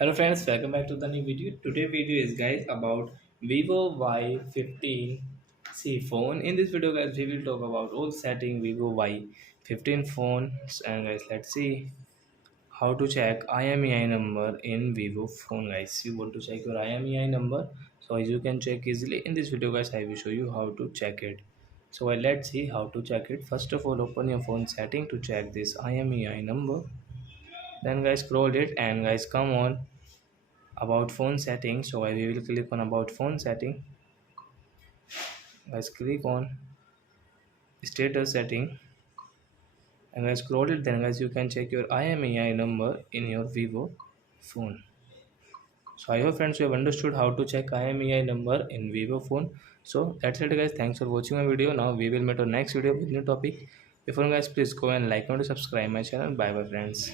Hello friends, welcome back to the new video. Today video is guys about Vivo Y15c phone. In this video guys we will talk about all setting Vivo Y15 phones, and guys let's see how to check IMEI number in Vivo phone guys. You want to check your IMEI number, so as you can check easily in this video guys I will show you how to check it. So let's see how to check it. First of all, open your phone setting to check this IMEI number. Then guys scroll it and guys come on about phone setting. So I will click on about phone setting. Guys click on status setting and guys scroll it. Then guys you can check your IMEI number in your Vivo phone. So I hope friends you have understood how to check IMEI number in Vivo phone. So that's it guys, thanks for watching my video. Now we will meet on next video with new topic. Before guys, please go and like and subscribe my channel. Bye bye friends.